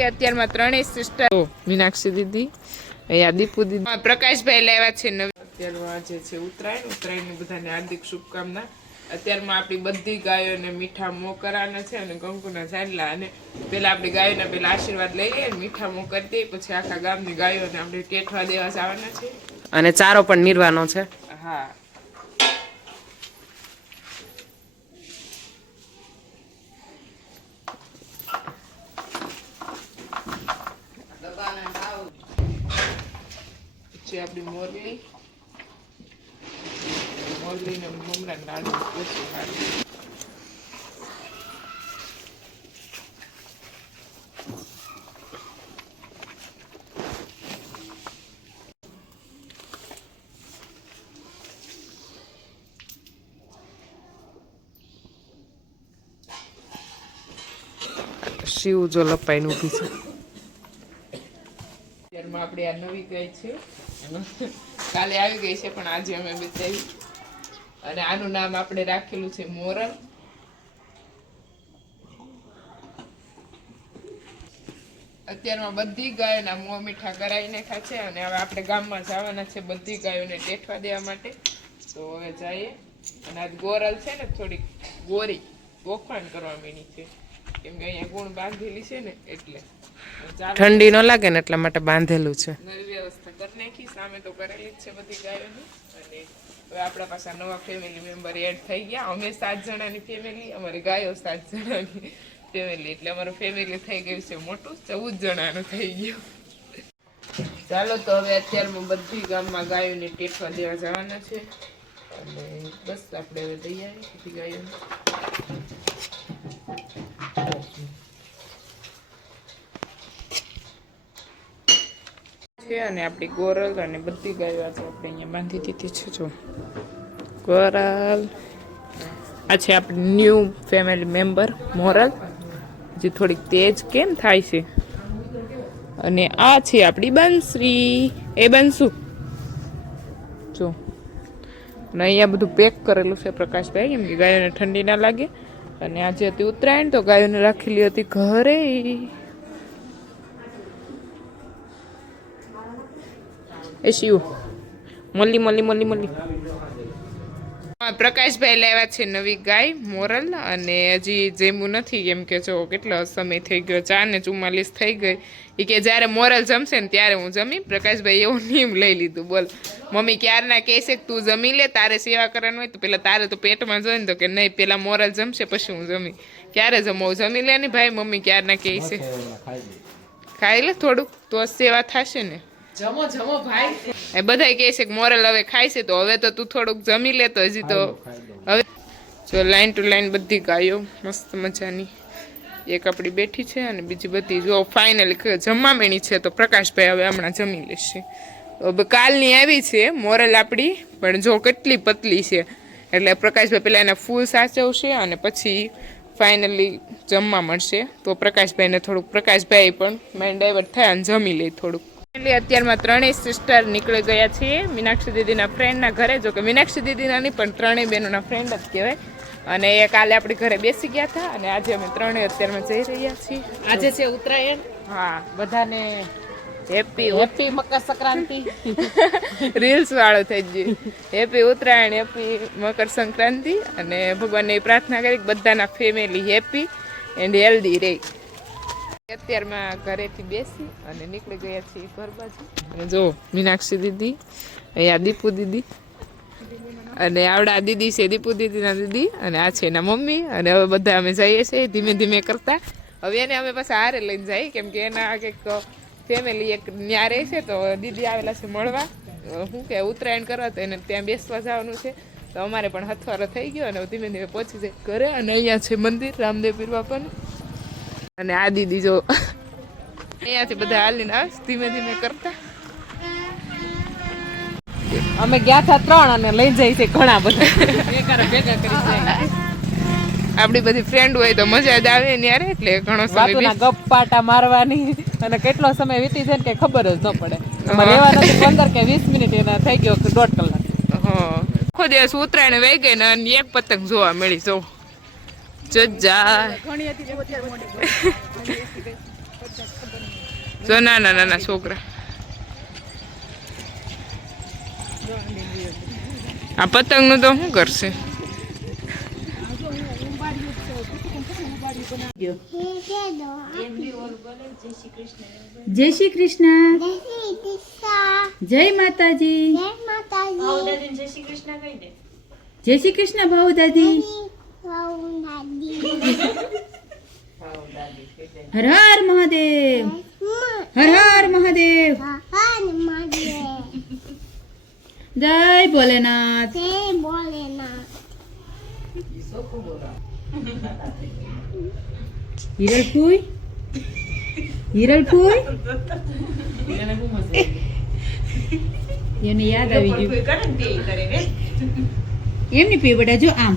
અત્યારમાં ત્રણેય સિસ્ટર મીનાક્ષી દીદી, અહીંયા દીપુ દીદી, પ્રકાશભાઈ લાવ્યા છે નવી. અત્યારમાં આજે છે ઉત્તરાયણની બધાને હાર્દિક શુભકામના. અત્યારમાં આપણી બધી ગાયોને મીઠા મોં કરવાના છે અને કંકુના ચાંદલા. અને પેલા આપણી ગાયોને પેલા આશીર્વાદ લઈ લઈએ, મીઠા મોં કરી દઈએ, પછી આખા ગામની ગાયોને આપણે ટેઠવા દેવા જવાના છે. અને ચારો પણ નીરવાનો છે. હા, આપણી મોરલી ને મમરા લાડુ ઓછું લાડુ. શિવ જો લપાઈને ઊભી છે. અત્યારમાં આપણે આ નવી ગાય છે, કાલે આવી ગઈ છે પણ આજે અમે બચાવી. અને આનું નામ આપણે રાખેલું છે મોરલ. અત્યારમાં બધી ગાયોના મોં મીઠા કરાવી નાખ્યા છે અને હવે આપણે ગામમાં જવાના છે બધી ગાયોને ટેઠવા દેવા માટે. તો હવે જઈએ. અને આજ ગોરલ છે ને થોડીક ગોરી ગોખવાણ કરવા માંડી છે, કેમ કે અહીંયા ગુણ બાંધેલી છે ને એટલે ઠંડી ન લાગે ને એટલા માટે બાંધેલું છે. નવી વ્યવસ્થા કરી નાખી, સામે તો કરેલી જ છે બધી ગાયોની. અને હવે આપણા પાસે નવા ફેમિલી મેમ્બર એડ થઈ ગયા. અમે 7 જણાની ફેમિલી, અમારી ગાયો 7 જણાની ફેમિલી, એટલે અમારું ફેમિલી થઈ ગયું છે મોટું, 14 જણાનું થઈ ગયું. ચાલો તો હવે અત્યારમાં બધી ગામમાં ગાયોને ટેઠવા દેવા જવાના છે. અને બસ આપણે હવે દઈ આવી બધી ગાયોને. અને આપણી ગોરલ અને બધી ગાયો આજે આપણે અહીંયા બાંધી દીધી છે. જો ગોરલ આ છે આપણી ન્યૂ ફેમિલી મેમ્બર મોરલ, જે થોડીક તેજ કેમ થાય છે. અને આ છે આપણી બંસરી, એ બંસુ જો. અને અહીંયા બધું પેક કરેલું છે પ્રકાશભાઈ, કેમ કે ગાયોને ઠંડી ના લાગે. અને આજે હતી ઉત્તરાયણ તો ગાયોને રાખેલી હતી ઘરે. એ શિવ મલ્લી મલ્લી મલ્લી મલ્લી. પ્રકાશભાઈ લાવ્યા છે નવી ગાય મોરલ. અને હજી જેમું નથી, કેમ કે જો કેટલો સમય થઈ ગયો, 4:44 થઈ ગઈ. એ કે જ્યારે મોરલ જમશે ને ત્યારે હું જમી. પ્રકાશભાઈ એવો નિયમ લઈ લીધું. બોલ મમ્મી ક્યારના કહે છે કે તું જમી લે, તારે સેવા કરવાનું હોય તો પેલા તારે તો પેટમાં જોઈને તો કે નહીં પેલા મોરલ જમશે પછી હું જમી. ક્યારે જમવું? જમી લે ને ભાઈ, મમ્મી ક્યારના કહે છે. ખાઈ લે થોડુંક તો સેવા થશે ને. જમો જમો ભાઈ. એ બધા કહે છે કે મોરલ હવે ખાય છે, તો હવે તો તું થોડુંક જમી લે. તો હજી તો હવે જો લાઈન ટુ લાઈન બધી ગાયો મસ્ત મજાની એક આપણી બેઠી છે અને બીજી બધી જો ફાઇનલી જમવા મેણી છે. તો પ્રકાશભાઈ હવે હમણાં જમી લેશે. કાલની આવી છે મોરલ આપણી, પણ જો કેટલી પતલી છે. એટલે પ્રકાશભાઈ પેલા એના ફૂલ સાચવશે અને પછી ફાઇનલી જમવા મળશે. તો પ્રકાશભાઈને થોડુંક, પ્રકાશભાઈ પણ માઇન્ડ ડાયવર્ટ થાય અને જમી લે થોડુંક. એટલે અત્યારમાં ત્રણેય સિસ્ટર નીકળી ગયા છીએ મીનાક્ષી દીદીના ફ્રેન્ડના ઘરે. જો કે મીનાક્ષી દીદીના નહીં પણ ત્રણેય બહેનોના ફ્રેન્ડ જ કહેવાય. અને એ કાલે આપણી ઘરે બેસી ગયા હતા અને આજે અમે ત્રણેય અત્યારમાં જઈ રહ્યા છીએ. આજે છે ઉત્તરાયણ. હા, બધાને હેપી મકર સંક્રાંતિ. રીલ્સ વાળો થઈ ગયું. Happy Uttarayan, happy Makar Sankranti. અને ભગવાનને પ્રાર્થના કરી બધાના ફેમિલી હેપી એન્ડ હેલ્ધી રહે. અત્યારમાં ઘરેથી બેસી અને નીકળી ગયા છીએ ઘર બાજુ. અને જો મીનાક્ષી દીદી, અહીંયા દીપુ દીદી, અને આવડા દીદી છે દીપુ દીદીના દીદી, અને આ છે એના મમ્મી. અને હવે બધા અમે જઈએ છીએ ધીમે ધીમે કરતા. હવે એને અમે પાછા હારે લઈને જઈએ, કેમ કે એના કંઈક ફેમિલી એક ન્યા રહે છે. તો દીદી આવેલા છે મળવા, શું કે ઉત્તરાયણ કરવા, તો એને ત્યાં બેસવા જવાનું છે. તો અમારે પણ હથવારો થઈ ગયો અને ધીમે ધીમે પહોંચી જાય ઘરે. અને અહીંયા છે મંદિર રામદેવ પીર બાપાનું. અને આ દીદી જો અહીંયાથી બધા હાલીને આવે ધીમે ધીમે કરતા. અમે ગયા હતા 3 અને લઈ જાય છે ઘણા બધા ભેગા કરી જાય. આપડી બધી ફ્રેન્ડ હોય તો મજા જ આવે ને યાર. એટલે ઘણો સમય ગપ્પાટા મારવાની અને કેટલો સમય વીતી જાય ને કઈ ખબર જ ન પડે. રહેવાનું 15 કે 20 મિનિટ એના થઈ ગયો 1.5 કલાક. હા, આખો દિવસ ઉત્તરાયણ વહી ગઈ ને અને એક પતંગ જોવા મળી. જો જજા જો નાના નાના છોકરા આ પતંગ નું તો શું કરશે? જય શ્રી કૃષ્ણ. જય માતાજી. જય શ્રી કૃષ્ણ ભાઉ દાદી. હર હર મહાદેવ. હર હર મહાદેવ. જય ભોલેનાથ. હિરલફુઈ. હિરલફુઈ એને યાદ આવી ગયું. એમ નહીં પીવું બેટા, જો આમ